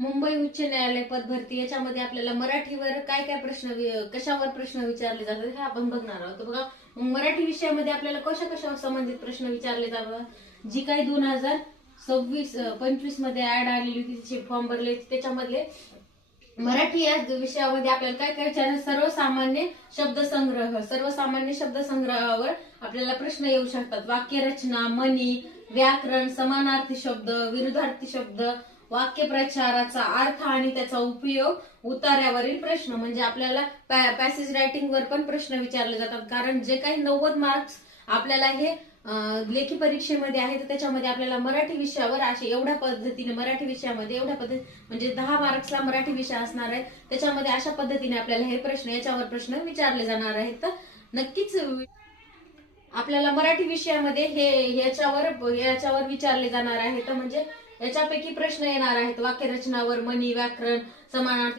मुंबई उच्च न्यायालय पद भरती याच्यामध्ये आपल्याला मराठीवर काय काय कशावर प्रश्न विचारले जातात हे आपण बघणार आहोत. तर बघा, मराठी विषयामध्ये आपल्याला कशा कशा संबंधित प्रश्न विचारले जातात, जी काही 2026-25 मध्ये ऍड आलेली होती, तिचे फॉर्म भरले त्याच्यामधले मराठी या विषयामध्ये आपल्याला काय काय विचारलं. सर्वसामान्य शब्दसंग्रहावर आपल्याला प्रश्न येऊ शकतात. वाक्यरचना, म्हणी, व्याकरण, समानार्थी शब्द, विरुद्धार्थी शब्द, वाक्यप्रचाराचा अर्थ आणि त्याचा उपयोग, उतार्यावरील प्रश्न. म्हणजे आपल्याला पॅसेज रायटिंग वर पण प्रश्न विचारले जातात. कारण जे काही 90 मार्क्स आपल्याला हे लेखी परीक्षेमध्ये आहे, तर त्याच्यामध्ये आपल्याला मराठी विषयावर असे एवढ्या पद्धतीने मराठी विषयामध्ये म्हणजे 10 मार्क्सला मराठी विषय असणार आहे, त्याच्यामध्ये अशा पद्धतीने आपल्याला हे याच्यावर प्रश्न विचारले जाणार आहेत. तर नक्कीच आपल्याला मराठी विषयामध्ये याच्यावर विचारले जाणार आहे. तर म्हणजे याच्यापैकी प्रश्न येणार आहेत वाक्यरचनावर, म्हणी, व्याकरण, समानार्थी